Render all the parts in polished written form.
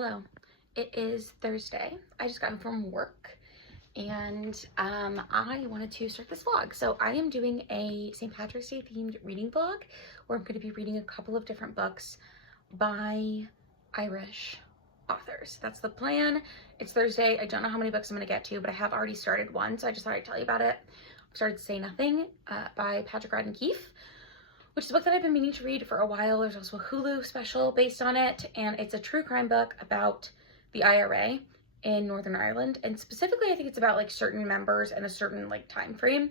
Hello. It is Thursday. I just got home from work and I wanted to start this vlog. So I am doing a St. Patrick's Day themed reading vlog where I'm going to be reading a couple of different books by Irish authors. That's the plan. It's Thursday. I don't know how many books I'm going to get to, but I have already started one, so I just thought I'd tell you about it. I've started Say Nothing by Patrick Radden Keefe, which is a book that I've been meaning to read for a while. There's also a Hulu special based on it, and it's a true crime book about the IRA in Northern Ireland, and specifically I think it's about like certain members and a certain like time frame.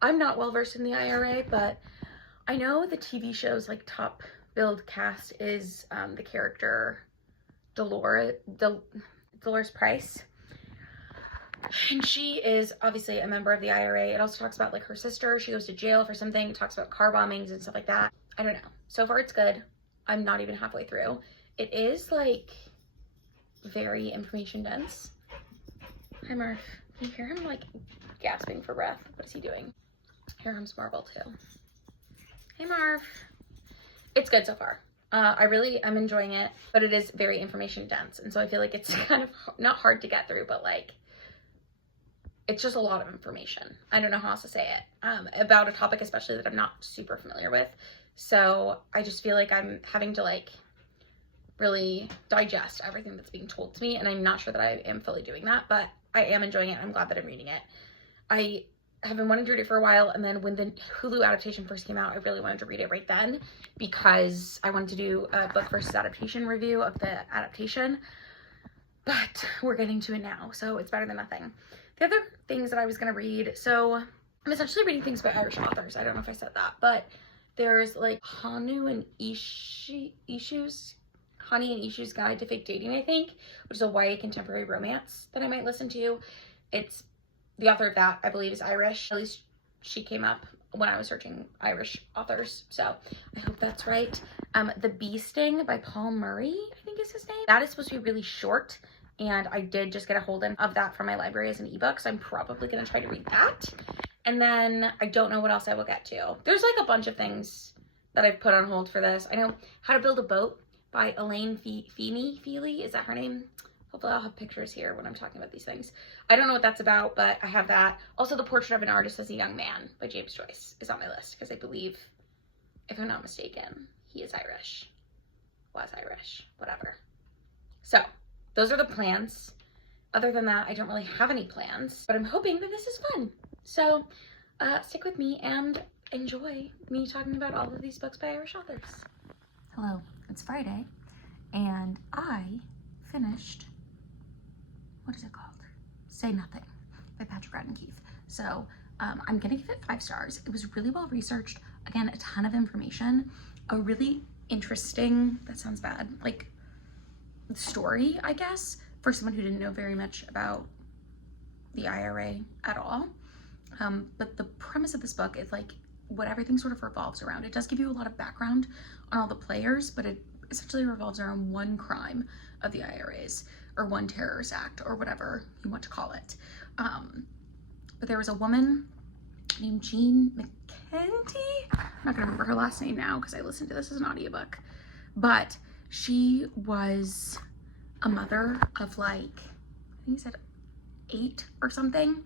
I'm not well versed in the IRA, but I know the TV show's like top billed cast is the character Dolores Price, and she is obviously a member of the IRA. It also talks about like her sister. She goes to jail for something. It talks about car bombings and stuff like that. I don't know. So far it's good. I'm not even halfway through. It is like very information dense. Hi Murph. Can you hear him like gasping for breath? What is he doing? Here comes Marvel too. Hey Marv. It's good so far. I really am enjoying it, but it is very information dense, and so I feel like it's kind of not hard to get through, but like it's just a lot of information. I don't know how else to say it, about a topic especially that I'm not super familiar with. So I just feel like I'm having to like really digest everything that's being told to me, and I'm not sure that I am fully doing that, but I am enjoying it. I'm glad that I'm reading it. I have been wanting to read it for a while, and then when the Hulu adaptation first came out, I really wanted to read it right then because I wanted to do a book versus adaptation review of the adaptation, but we're getting to it now, so it's better than nothing. The other things that I was going to read, so I'm essentially reading things by Irish authors. I don't know if I said that, but there's like Honey and Issue's Guide to Fake Dating, I think, which is a YA contemporary romance that I might listen to. It's the author of that, I believe, is Irish. At least she came up when I was searching Irish authors, so I hope that's right. The Bee Sting by Paul Murray, I think is his name. That is supposed to be really short, and I did just get a hold of that from my library as an ebook, so I'm probably going to try to read that. And then I don't know what else I will get to. There's like a bunch of things that I've put on hold for this. I know How to Build a Boat by Elaine Feely, is that her name? Hopefully I'll have pictures here when I'm talking about these things. I don't know what that's about, but I have that. Also, The Portrait of an Artist as a Young Man by James Joyce is on my list because I believe, if I'm not mistaken, he is Irish. Was Irish, whatever. So those are the plans. Other than that, I don't really have any plans, but I'm hoping that this is fun. So stick with me and enjoy me talking about all of these books by Irish authors. Hello, it's Friday, and I finished, what is it called? Say Nothing by Patrick Radden Keefe. So I'm gonna give it 5 stars. It was really well researched. Again, a ton of information, a really interesting, that sounds bad, like story, I guess, for someone who didn't know very much about the IRA at all. But the premise of this book is like what everything sort of revolves around. It does give you a lot of background on all the players, but it essentially revolves around one crime of the IRA's, or one terrorist act, or whatever you want to call it. But there was a woman named Jean McEntee. I'm not gonna remember her last name now because I listened to this as an audiobook, but she was a mother of like, I think he said 8 or something,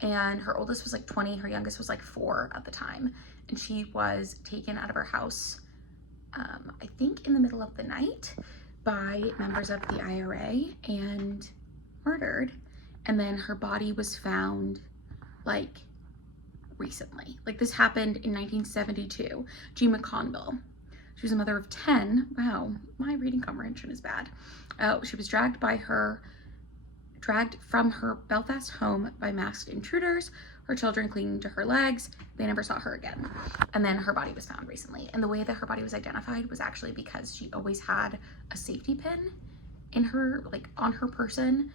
and her oldest was like 20, her youngest was like 4 at the time, and she was taken out of her house, I think in the middle of the night, by members of the IRA and murdered. And then her body was found like recently. Like this happened in 1972. Jean McConville. She was a mother of 10. Wow, my reading comprehension is bad. She was dragged from her Belfast home by masked intruders, her children clinging to her legs. They never saw her again. And then her body was found recently. And the way that her body was identified was actually because she always had a safety pin in her, like on her person.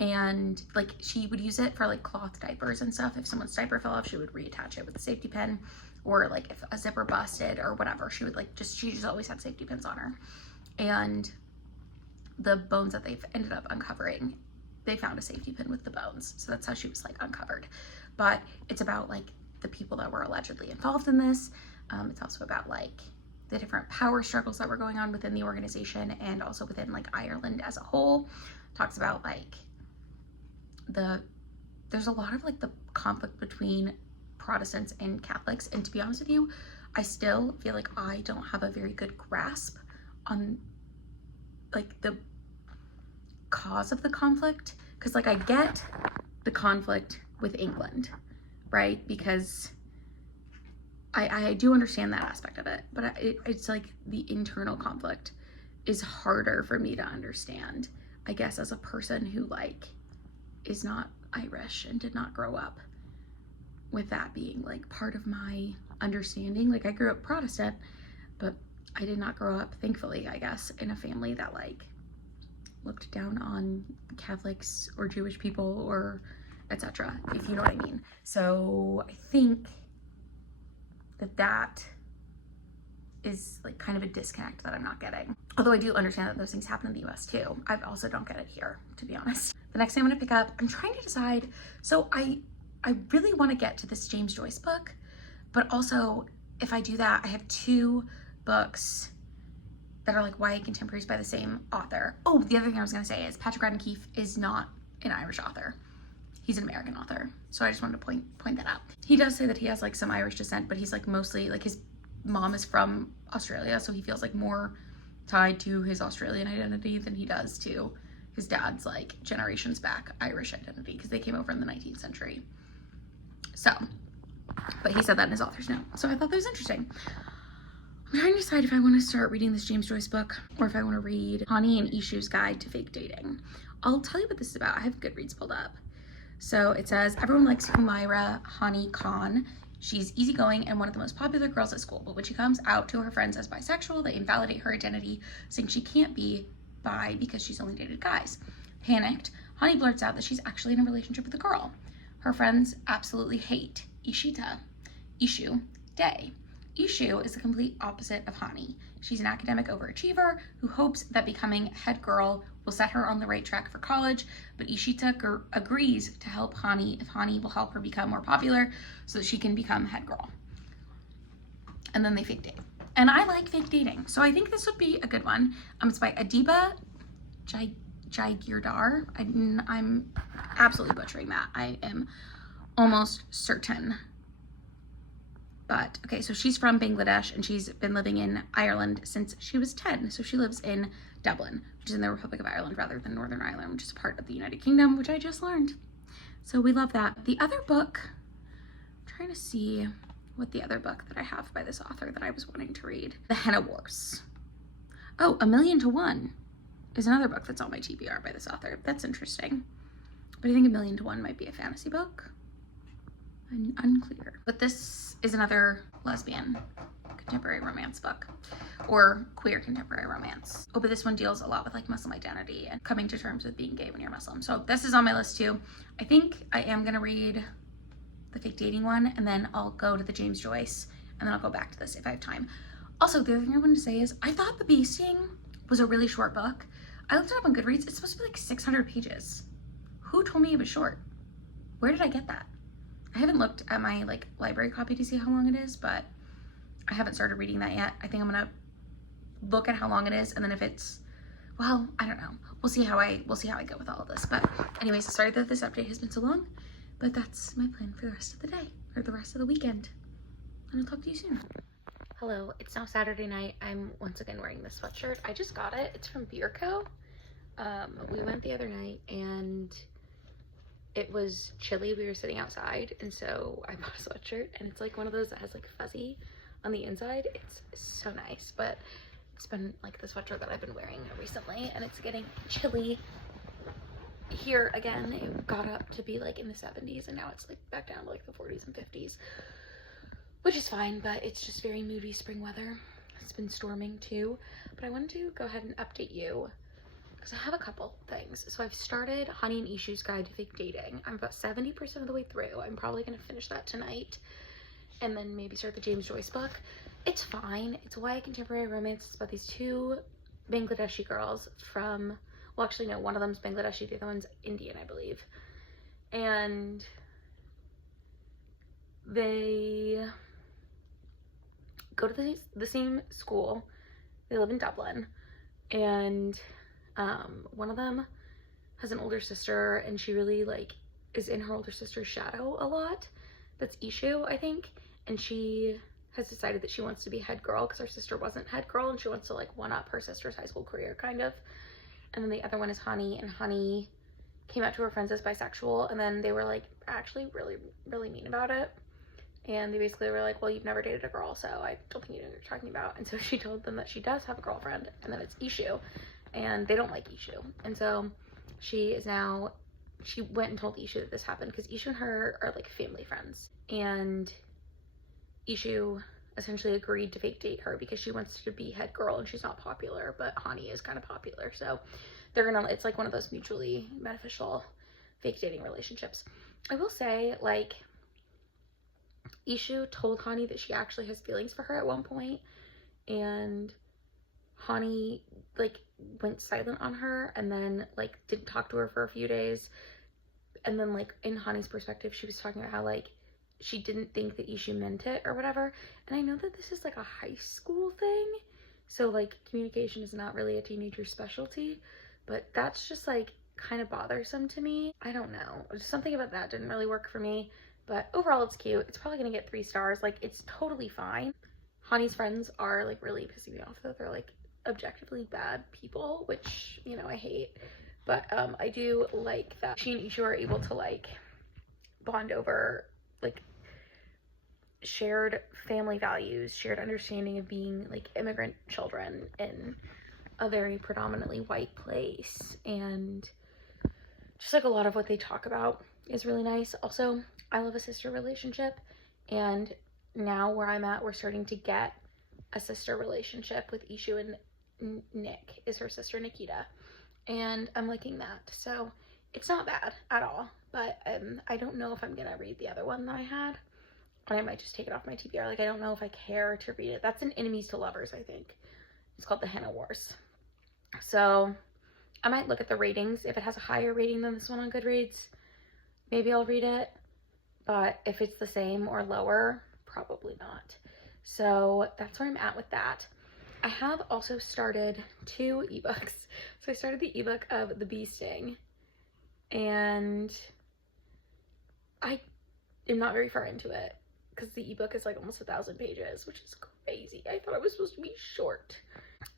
And like she would use it for like cloth diapers and stuff. If someone's diaper fell off, she would reattach it with a safety pin. Or like if a zipper busted or whatever, she would like she just always had safety pins on her. And the bones that they've ended up uncovering, they found a safety pin with the bones. So that's how she was like uncovered. But it's about like the people that were allegedly involved in this. It's also about like the different power struggles that were going on within the organization and also within like Ireland as a whole. Talks about like there's a lot of like the conflict between Protestants and Catholics, and to be honest with you, I still feel like I don't have a very good grasp on like the cause of the conflict, because like I get the conflict with England, right? Because I do understand that aspect of it, but it's like the internal conflict is harder for me to understand, I guess, as a person who like is not Irish and did not grow up with that being like part of my understanding. Like I grew up Protestant, but I did not grow up, thankfully, I guess, in a family that like looked down on Catholics or Jewish people or etc., if you know what I mean. So I think that is like kind of a disconnect that I'm not getting. Although I do understand that those things happen in the US too. I also don't get it here, to be honest. The next thing I'm gonna pick up, I'm trying to decide. So I really want to get to this James Joyce book, but also if I do that, I have 2 books that are like YA contemporaries by the same author. Oh, the other thing I was gonna say is Patrick Radden Keefe is not an Irish author. He's an American author. So I just wanted to point that out. He does say that he has like some Irish descent, but he's like mostly like his mom is from Australia, so he feels like more tied to his Australian identity than he does to his dad's like generations back Irish identity, because they came over in the 19th century. So, but he said that in his author's note. So I thought that was interesting. I'm trying to decide if I want to start reading this James Joyce book or if I want to read Hani and Ishu's Guide to Fake Dating. I'll tell you what this is about. I have Goodreads pulled up. So it says, everyone likes Humaira Hani Khan. She's easygoing and one of the most popular girls at school, but when she comes out to her friends as bisexual, they invalidate her identity, saying she can't be bi because she's only dated guys. Panicked, Hani blurts out that she's actually in a relationship with a girl. Her friends absolutely hate Ishu Day. Ishu is the complete opposite of Hani. She's an academic overachiever who hopes that becoming head girl will set her on the right track for college, but Ishita agrees to help Hani if Hani will help her become more popular so that she can become head girl. And then they fake date. And I like fake dating, so I think this would be a good one. It's by Adiba Jaigirdar. I'm absolutely butchering that. I am almost certain. But okay, so she's from Bangladesh and she's been living in Ireland since she was 10. So she lives in Dublin, which is in the Republic of Ireland rather than Northern Ireland, which is a part of the United Kingdom, which I just learned. So we love that. The other book, I'm trying to see what the other book that I have by this author that I was wanting to read. The Henna Wars. Oh, A Million to One is another book that's on my TBR by this author. That's interesting. But I think A Million to One might be a fantasy book. I'm unclear. But this is another lesbian contemporary romance book, or queer contemporary romance. Oh, but this one deals a lot with like Muslim identity and coming to terms with being gay when you're Muslim. So this is on my list too. I think I am gonna read the fake dating one, and then I'll go to the James Joyce, and then I'll go back to this if I have time. Also, the other thing I wanted to say is I thought The Bee Sting was a really short book. I looked it up on Goodreads. It's supposed to be like 600 pages. Who told me it was short? Where did I get that? I haven't looked at my like library copy to see how long it is, but I haven't started reading that yet. I think I'm gonna look at how long it is, and then if it's, well, I don't know. We'll see how I go with all of this. But anyways, sorry that this update has been so long, but that's my plan for the rest of the day, or the rest of the weekend. And I'll talk to you soon. Hello, it's now Saturday night. I'm once again wearing this sweatshirt. I just got it. It's from Beer Co. We went the other night and it was chilly. We were sitting outside, and so I bought a sweatshirt, and it's like one of those that has like fuzzy on the inside. It's so nice, but it's been like the sweatshirt that I've been wearing recently, and it's getting chilly here again. It got up to be like in the 70s, and now it's like back down to like the 40s and 50s, which is fine, but it's just very moody spring weather. It's been storming too, but I wanted to go ahead and update you because I have a couple things. So I've started Hani and Ishu's Guide to Fake Dating. I'm about 70% of the way through. I'm probably gonna finish that tonight and then maybe start the James Joyce book. It's fine. It's a YA contemporary romance. It's about these 2 Bangladeshi girls from, well, actually no, one of them's Bangladeshi, the other one's Indian, I believe. And they go to the same school. They live in Dublin, and one of them has an older sister, and she really like is in her older sister's shadow a lot. That's Ishu, I think, and she has decided that she wants to be head girl because her sister wasn't head girl, and she wants to like one up her sister's high school career, kind of. And then the other one is Honey, and Honey came out to her friends as bisexual, and then they were like actually really mean about it. And they basically were like, well, you've never dated a girl, so I don't think you know what you're talking about. And so she told them that she does have a girlfriend, and that it's Ishu, and they don't like Ishu. And so she went and told Ishu that this happened because Ishu and her are like family friends. And Ishu essentially agreed to fake date her because she wants to be head girl and she's not popular, but Hani is kind of popular. So it's like one of those mutually beneficial fake dating relationships. I will say, like, Ishu told Hani that she actually has feelings for her at one point, and Hani like went silent on her and then like didn't talk to her for a few days. And then like in Hani's perspective, she was talking about how like she didn't think that Ishu meant it or whatever. And I know that this is like a high school thing, so like communication is not really a teenager's specialty, but that's just like kind of bothersome to me. I don't know, something about that didn't really work for me. But overall, it's cute. It's probably gonna get 3 stars. Like, it's totally fine. Hani's friends are like really pissing me off though. They're like objectively bad people, which, you know, I hate. But I do like that she and Ishu are able to like bond over like shared family values, shared understanding of being like immigrant children in a very predominantly white place. And just like a lot of what they talk about is really nice. Also, I love a sister relationship, and now where I'm at, we're starting to get a sister relationship with Ishu and Nick is her sister Nikita, and I'm liking that. So it's not bad at all, but I don't know if I'm gonna read the other one that I had, and I might just take it off my TBR. Like, I don't know if I care to read it. That's an Enemies to Lovers, I think. It's called The Henna Wars. So I might look at the ratings. If it has a higher rating than this one on Goodreads, maybe I'll read it. But if it's the same or lower, probably not. So that's where I'm at with that. I have also started 2 ebooks. So I started the ebook of The Bee Sting, and I am not very far into it because the ebook is like almost 1,000 pages, which is crazy. I thought it was supposed to be short.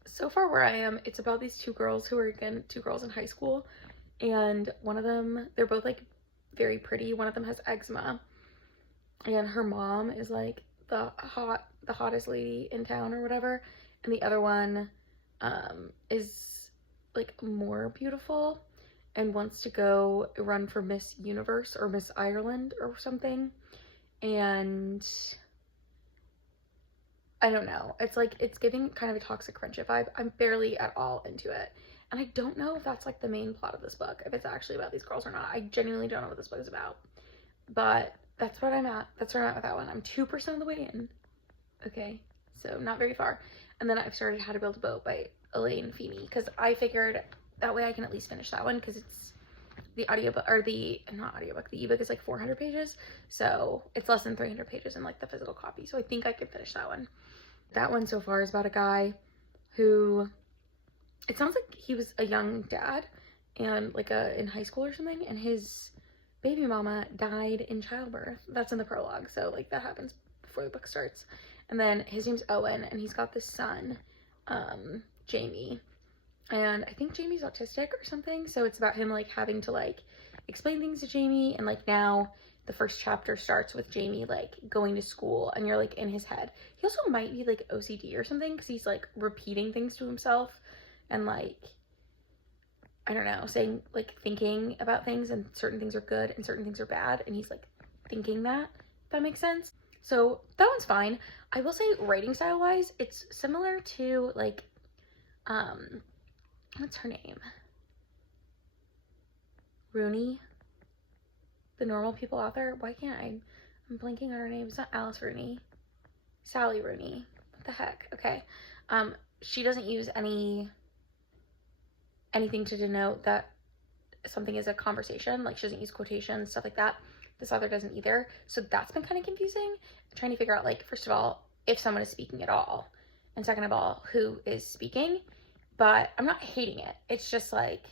So far where I am, it's about these 2 girls who are, again, 2 girls in high school, and one of them, they're both like very pretty. One of them has eczema, and her mom is like the hottest lady in town or whatever, and the other one is like more beautiful and wants to go run for Miss Universe or Miss Ireland or something. And I don't know, it's like, it's giving kind of a toxic friendship vibe. I'm barely at all into it, and I don't know if that's like the main plot of this book, if it's actually about these girls or not. I genuinely don't know what this book is about, but that's what I'm at. That's where I'm at with that one. I'm 2% of the way in. Okay, so not very far. And then I've started How to Build a Boat by Elaine Feeney, because I figured that way I can at least finish that one, because it's the audiobook, or the, not audiobook, the ebook is like 400 pages, so it's less than 300 pages in like the physical copy, so I think I could finish that one. That one so far is about a guy who, it sounds like he was a young dad and like in high school or something, and his baby mama died in childbirth. That's in the prologue, so like that happens before the book starts. And then his name's Owen, and he's got this son, Jamie, and I think Jamie's autistic or something, so it's about him like having to like explain things to Jamie. And like now the first chapter starts with Jamie like going to school, and you're like in his head. He also might be like OCD or something, because he's like repeating things to himself and like, I don't know, saying like, thinking about things, and certain things are good and certain things are bad, and he's like thinking that, if that makes sense. So that one's fine. I will say, writing style wise, it's similar to like what's her name, Rooney, the Normal People author. Why can't I'm blanking on her name. It's not Alice Rooney, Sally Rooney. What the heck? Okay. She doesn't use anything to denote that something is a conversation. Like, she doesn't use quotations, stuff like that. This author doesn't either. So that's been kind of confusing. I'm trying to figure out, like, first of all, if someone is speaking at all, and second of all, who is speaking. But I'm not hating it. It's just like,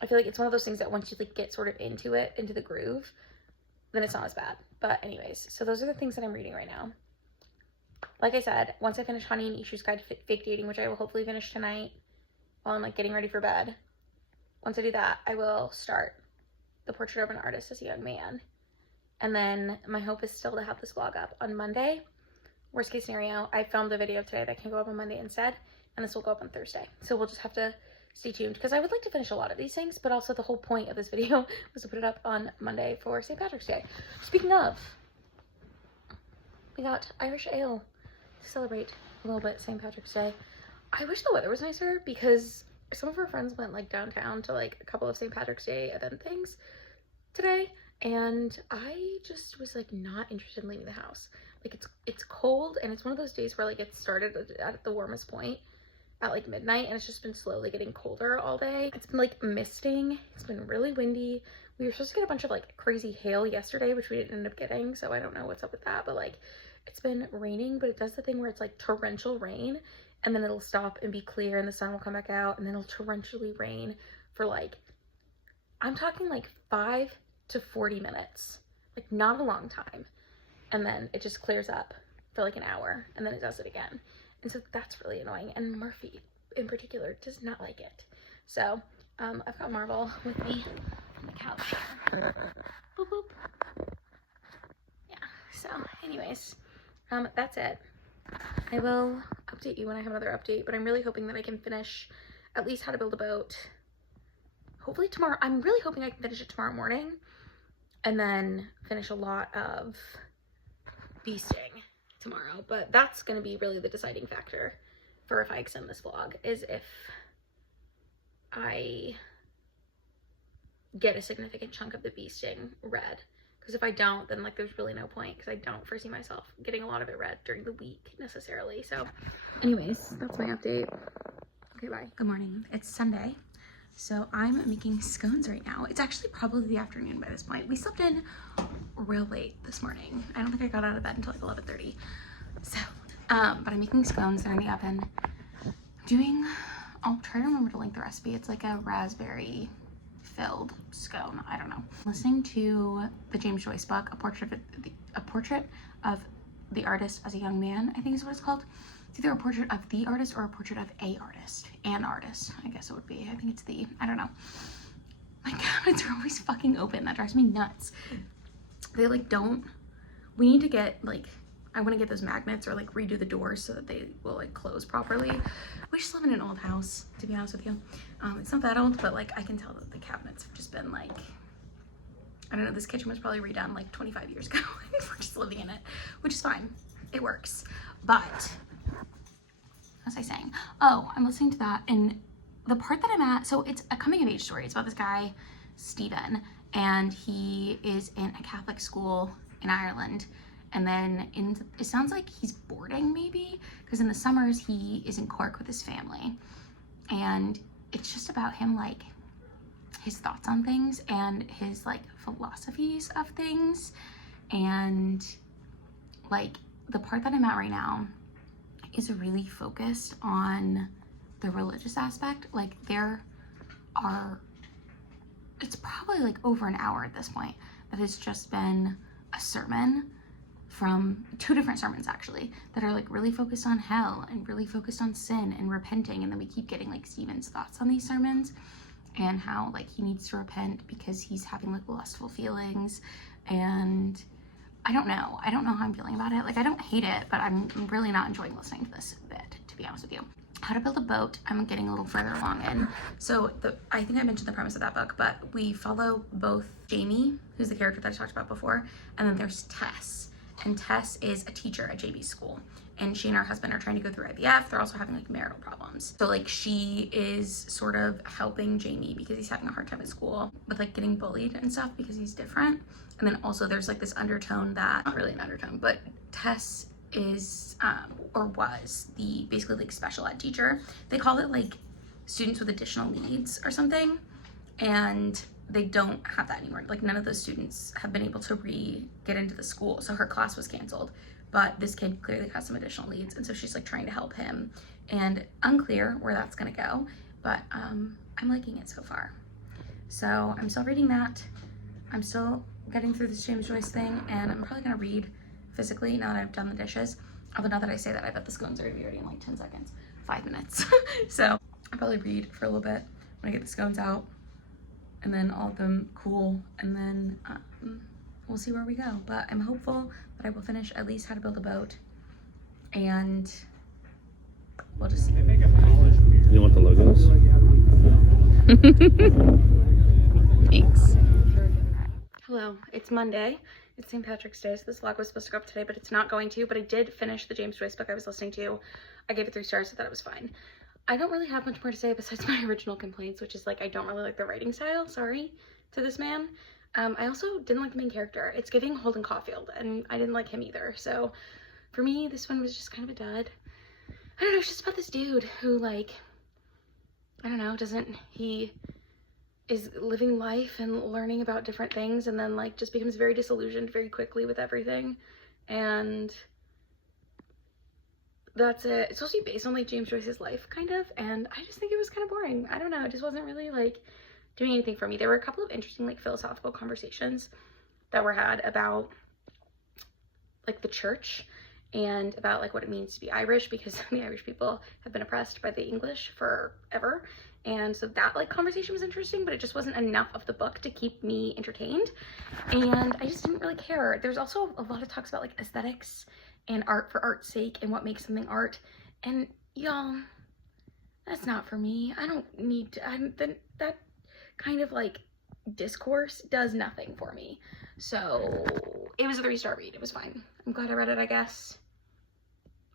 I feel like it's one of those things that once you like get sort of into it, into the groove, then it's not as bad. But anyways, so those are the things that I'm reading right now. Like I said, once I finish Honey and Issue's Guide to Fake Dating, which I will hopefully finish tonight while I'm like getting ready for bed. Once I do that, I will start The Portrait of an Artist as a Young Man. And then my hope is still to have this vlog up on Monday. Worst case scenario, I filmed a video today that can go up on Monday instead, and this will go up on Thursday. So we'll just have to stay tuned, because I would like to finish a lot of these things, but also the whole point of this video was to put it up on Monday for St. Patrick's Day. Speaking of, we got Irish ale to celebrate a little bit St. Patrick's Day. I wish the weather was nicer, because some of our friends went like downtown to like a couple of St. Patrick's Day event things today, and I just was like not interested in leaving the house. Like it's cold, and it's one of those days where like it started at the warmest point at like midnight, and it's just been slowly getting colder all day. It's been like misting. It's been really windy. We were supposed to get a bunch of like crazy hail yesterday, which we didn't end up getting, so I don't know what's up with that. But like it's been raining, but it does the thing where it's like torrential rain, and then it'll stop and be clear and the sun will come back out, and then it'll torrentially rain for like, I'm talking like 5 to 40 minutes, like not a long time. And then it just clears up for like an hour, and then it does it again. And so that's really annoying. And Murphy in particular does not like it. So I've got Marvel with me on the couch here. Boop, boop. Yeah, so anyways, that's it. I will update you when I have another update, but I'm really hoping that I can finish at least How to Build a Boat. Hopefully tomorrow. I'm really hoping I can finish it tomorrow morning, and then finish a lot of Bee Sting tomorrow. But that's going to be really the deciding factor for if I extend this vlog, is if I get a significant chunk of the Bee Sting read. Because if I don't, then like there's really no point, because I don't foresee myself getting a lot of it read during the week necessarily. So anyways, that's my update. Okay, bye. Good morning. It's Sunday. So I'm making scones right now. It's actually probably the afternoon by this point. We slept in real late this morning. I don't think I got out of bed until like 11:30. So, but I'm making scones. They're in the oven. I'll try to remember to link the recipe. It's like a raspberry filled scone. I don't know. Listening to the James Joyce book, A Portrait of the Artist as a Young Man, I think is what it's called. It's either a portrait of the artist or a portrait of a artist. An artist, I guess it would be. I think it's the, I don't know. My cabinets are always fucking open. That drives me nuts. They like don't, we need to get like, I want to get those magnets or like redo the doors so that they will like close properly. We just live in an old house, to be honest with you. It's not that old, but like I can tell that the cabinets have just been like, I don't know, this kitchen was probably redone like 25 years ago. We're just living in it, which is fine. It works. But what was I saying? Oh, I'm listening to that, and the part that I'm at, so it's a coming of age story. It's about this guy, Stephen, and he is in a Catholic school in Ireland. And then it sounds like he's boarding maybe, because in the summers he is in Cork with his family. And it's just about him, like his thoughts on things and his like philosophies of things. And like the part that I'm at right now is really focused on the religious aspect. Like it's probably like over an hour at this point that has just been a sermon from 2 different sermons actually that are like really focused on hell and really focused on sin and repenting. And then we keep getting like Stephen's thoughts on these sermons and how like he needs to repent because he's having like lustful feelings. And I don't know how I'm feeling about it. Like I don't hate it, but I'm really not enjoying listening to this bit, to be honest with you. How to Build a Boat, I'm getting a little further along in. So I think I mentioned the premise of that book, but we follow both Jamie, who's the character that I talked about before, and then there's Tess. And Tess is a teacher at JB's school, and she and her husband are trying to go through IVF. They're also having like marital problems. So like she is sort of helping Jamie because he's having a hard time at school with like getting bullied and stuff because he's different. And then also there's like this undertone that, not really an undertone, but Tess is or was the basically like special ed teacher. They call it like students with additional needs or something, and they don't have that anymore. Like none of those students have been able to get into the school, so her class was canceled. but this kid clearly has some additional needs, and so she's like trying to help him, and unclear where that's gonna go, but I'm liking it so far. So I'm still reading that. I'm still getting through this James Joyce thing, and I'm probably gonna read physically now that I've done the dishes. Although now that I say that, I bet the scones are gonna be ready in like 10 seconds, 5 minutes. So I'll probably read for a little bit when I get the scones out, and then all of them cool, and then we'll see where we go. But I'm hopeful that I will finish at least How to Build a Boat, and we'll just see. You want the logos? Thanks. Hello, it's Monday. It's St. Patrick's Day, so this vlog was supposed to go up today, but it's not going to. But I did finish the James Joyce book I was listening to. I gave it 3 stars, so that it was fine. I don't really have much more to say besides my original complaints, which is like I don't really like the writing style, sorry to this man. I also didn't like the main character. It's giving Holden Caulfield, and I didn't like him either. So for me, this one was just kind of a dud. I don't know, it's just about this dude who, like, I don't know, he is living life and learning about different things, and then like just becomes very disillusioned very quickly with everything, and that's it. It's supposed to be based on like James Joyce's life kind of, and I just think it was kind of boring. I don't know, it just wasn't really like doing anything for me. There were a couple of interesting like philosophical conversations that were had about like the church and about like what it means to be Irish, because the Irish people have been oppressed by the English forever. And so that like conversation was interesting, but it just wasn't enough of the book to keep me entertained. And I just didn't really care. There's also a lot of talks about like aesthetics and art for art's sake and what makes something art. And y'all, that's not for me. I don't need to, that kind of like discourse does nothing for me. So it was a 3-star read. It was fine. I'm glad I read it, I guess.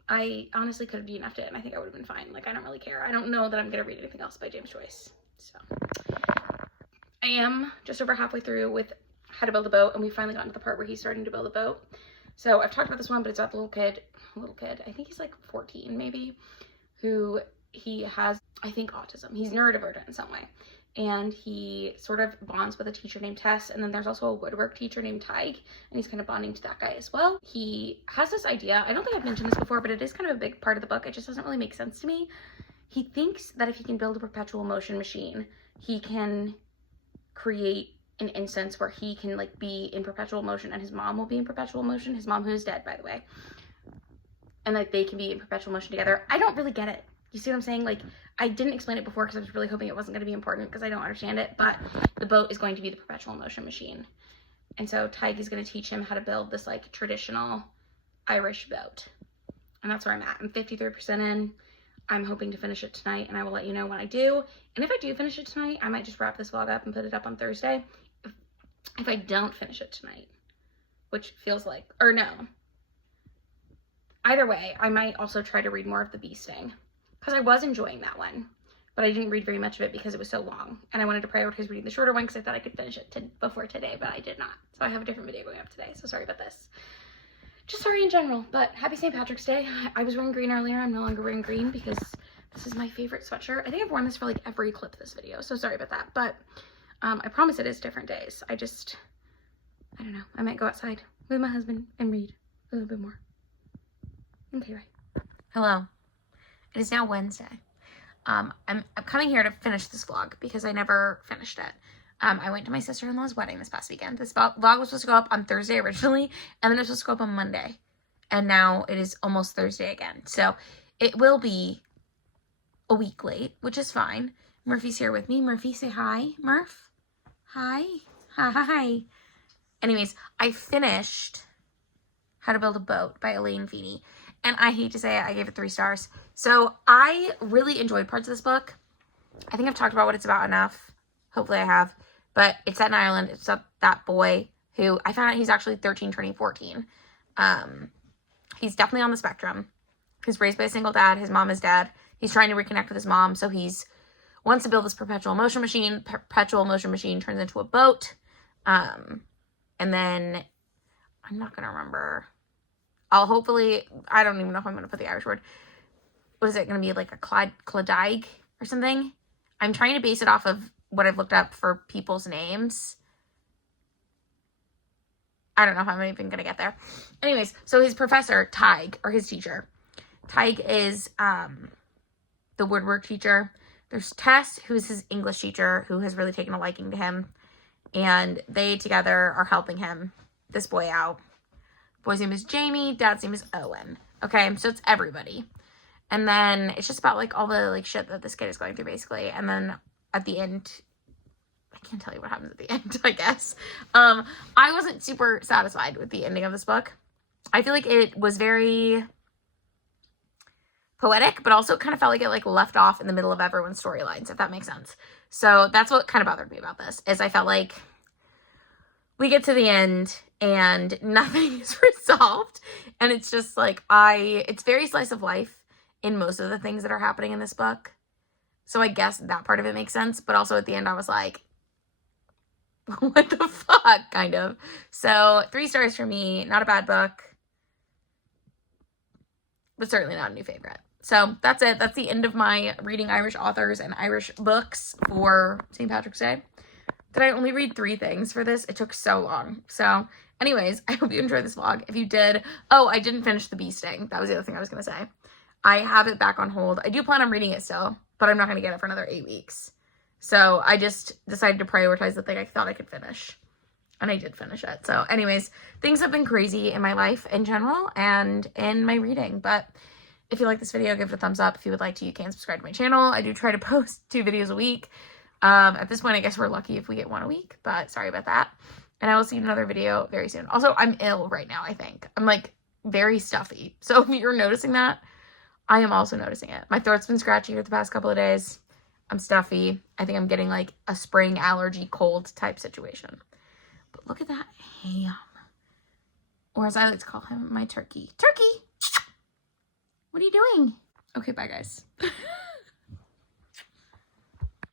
I honestly could have DNF'd it, and I think I would have been fine. Like, I don't really care. I don't know that I'm going to read anything else by James Joyce. So I am just over halfway through with How to Build a Boat, and we finally gotten to the part where he's starting to build a boat. So I've talked about this one, but it's about the little kid, I think he's like 14 maybe, who he has, I think, autism. He's neurodivergent in some way. And he sort of bonds with a teacher named Tess, and then there's also a woodwork teacher named Tig, and he's kind of bonding to that guy as well. He has this idea, I don't think I've mentioned this before, but it is kind of a big part of the book. It just doesn't really make sense to me. He thinks that if he can build a perpetual motion machine, he can create an instance where he can like be in perpetual motion, and his mom will be in perpetual motion, his mom who is dead, by the way, and like they can be in perpetual motion together. I don't really get it. You see what I'm saying? Like, I didn't explain it before because I was really hoping it wasn't going to be important because I don't understand it, but the boat is going to be the perpetual motion machine. And so Tig is going to teach him how to build this like traditional Irish boat. And that's where I'm at. I'm 53% in. I'm hoping to finish it tonight, and I will let you know when I do. And if I do finish it tonight, I might just wrap this vlog up and put it up on Thursday. If I don't finish it tonight, which feels like, or no. Either way, I might also try to read more of The Bee Sting, because I was enjoying that one, but I didn't read very much of it because it was so long, and I wanted to prioritize reading the shorter one because I thought I could finish it before today, but I did not. So I have a different video going up today, so sorry about this. Just sorry in general, but happy St. Patrick's Day. I was wearing green earlier. I'm no longer wearing green because this is my favorite sweatshirt. I think I've worn this for like every clip this video, so sorry about that, but I promise it is different days. I don't know. I might go outside with my husband and read a little bit more. Okay, right. Hello. It is now Wednesday. I'm coming here to finish this vlog because I never finished it. I went to my sister-in-law's wedding this past weekend. This vlog was supposed to go up on Thursday originally, and then it was supposed to go up on Monday. And now it is almost Thursday again. So it will be a week late, which is fine. Murphy's here with me. Murphy, say hi. Murph? Hi. Hi. Anyways, I finished How to Build a Boat by Elaine Feeney. And I hate to say it, I gave it 3 stars. So I really enjoyed parts of this book. I think I've talked about what it's about enough. Hopefully I have. But it's set in Ireland. It's about that boy who, I found out he's actually 13 turning 14. He's definitely on the spectrum. He's raised by a single dad. His mom is dead. He's trying to reconnect with his mom. So he's wants to build this perpetual motion machine. Perpetual motion machine turns into a boat. And then I'm not going to remember. I'll hopefully, I don't even know if I'm going to put the Irish word. What is it going to be, like a Clodagh or something? I'm trying to base it off of what I've looked up for people's names. I don't know if I'm even gonna get there. Anyways, so his professor, Tig, or his teacher. Tig is the woodwork teacher. There's Tess, who's his English teacher, who has really taken a liking to him. And they together are helping him, this boy, out. Boy's name is Jamie. Dad's name is Owen. Okay, so it's everybody. And then it's just about, like, all the, like, shit that this kid is going through, basically. And then at the end, I can't tell you what happens at the end, I guess. I wasn't super satisfied with the ending of this book. I feel like it was very poetic, but also it kind of felt like it, like, left off in the middle of everyone's storylines, if that makes sense. So that's what kind of bothered me about this, is I felt like we get to the end and nothing is resolved. And it's just like, it's very slice of life in most of the things that are happening in this book. So I guess that part of it makes sense. But also at the end, I was like, what the fuck, kind of. So 3 stars for me. Not a bad book, but certainly not a new favorite. So that's it. That's the end of my reading Irish authors and Irish books for St. Patrick's Day. Did I only read 3 things for this? It took so long. So anyways, I hope you enjoyed this vlog. If you did, oh, I didn't finish The Bee Sting. That was the other thing I was going to say. I have it back on hold. I do plan on reading it still, but I'm not going to get it for another 8 weeks. So I just decided to prioritize the thing I thought I could finish. And I did finish it. So anyways, things have been crazy in my life in general and in my reading. But if you like this video, give it a thumbs up. If you would like to, you can subscribe to my channel. I do try to post 2 videos a week. At this point, I guess we're lucky if we get 1 a week, but sorry about that. And I will see you in another video very soon. Also, I'm ill right now, I think. I'm, like, very stuffy. So if you're noticing that, I am also noticing it. My throat's been scratchy for the past couple of days. I'm stuffy. I think I'm getting, like, a spring allergy cold type situation. But look at that ham. Or as I like to call him, my turkey. Turkey! What are you doing? Okay, bye, guys.